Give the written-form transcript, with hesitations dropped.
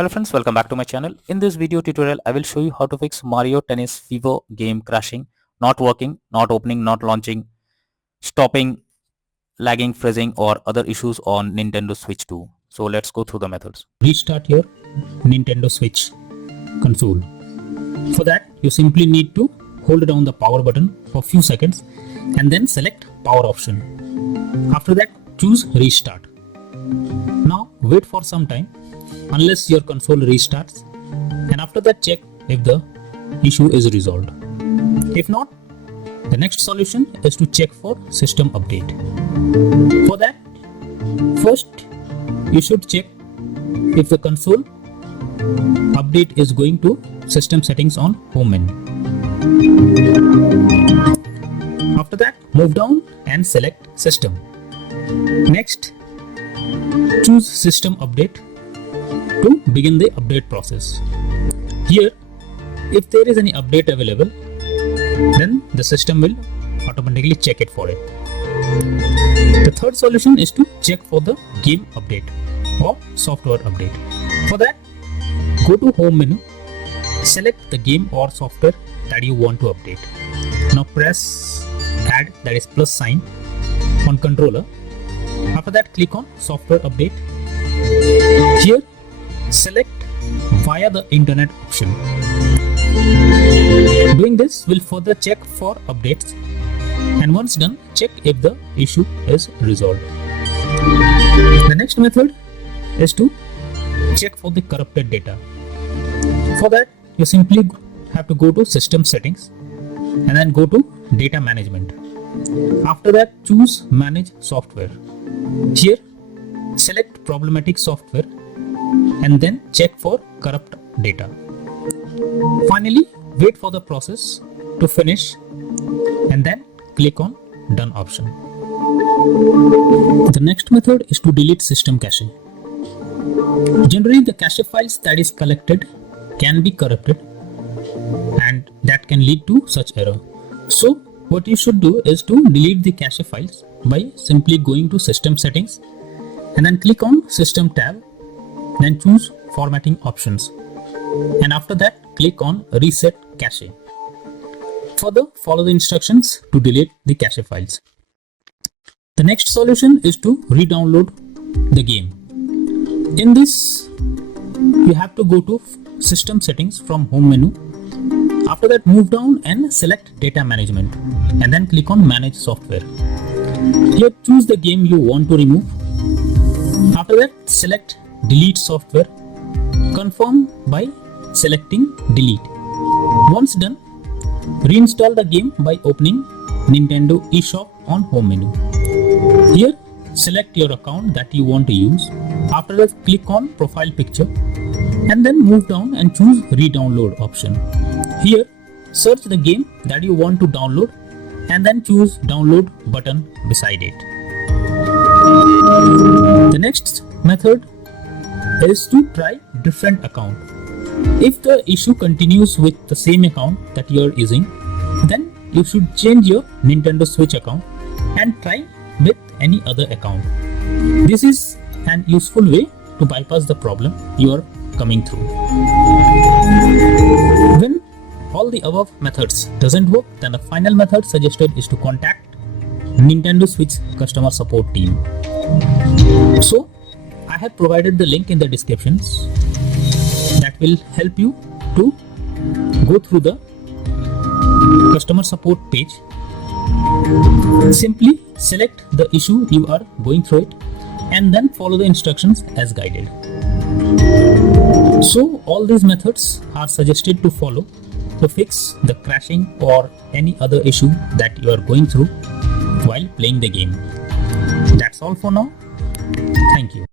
Hello friends, welcome back to my channel. In this video tutorial, I will show you how to fix Mario Tennis Fever game crashing, not working, not opening, not launching, stopping, lagging, freezing or other issues on Nintendo Switch 2. So let's go through the methods. Restart your Nintendo Switch console. For that, you simply need to hold down the power button for few seconds and then select power option. After that, choose restart. Now wait for some time unless your console restarts, and after that check if the issue is resolved. If not, the next solution is to check for system update. For that, first you should check if the console update is going to system settings on home menu. After that, move down and select system. Next, choose system update to begin the update process. Here, if there is any update available, then the system will automatically check it for it. The third solution is to check for the game update or software update. For that, go to home menu, select the game or software that you want to update. Now press add, that is plus sign, on controller. After that, click on software update. Here, select via the internet option. Doing this will further check for updates, and once done, check if the issue is resolved. The next method is to check for the corrupted data. For that, you simply have to go to system settings and then go to data management. After that, choose manage software. Here, select problematic software and then check for corrupt data. Finally, wait for the process to finish and then click on done option. The next method is to delete system cache. Generally, the cache files that is collected can be corrupted and that can lead to such error. So what you should do is to delete the cache files by simply going to system settings and then click on system tab, then choose formatting options, and after that click on reset cache. Further, follow the instructions to delete the cache files. The next solution is to re-download the game. In this, you have to go to system settings from home menu. After that, move down and select data management and then click on manage software. Here, choose the game you want to remove. After that, select delete software. Confirm by selecting delete. Once done, reinstall the game by opening Nintendo eShop on home menu. Here, select your account that you want to use. After that, click on profile picture and then move down and choose re-download option. Here, search the game that you want to download and then choose download button beside it. The next method is to try different account. If the issue continues with the same account that you are using, then you should change your Nintendo Switch account and try with any other account. This is an useful way to bypass the problem you are coming through. When all the above methods doesn't work, then the final method suggested is to contact Nintendo Switch customer support team. So, I have provided the link in the descriptions that will help you to go through the customer support page. Simply select the issue you are going through it and then follow the instructions as guided. So all these methods are suggested to follow to fix the crashing or any other issue that you are going through while playing the game. That's all for now. Thank you.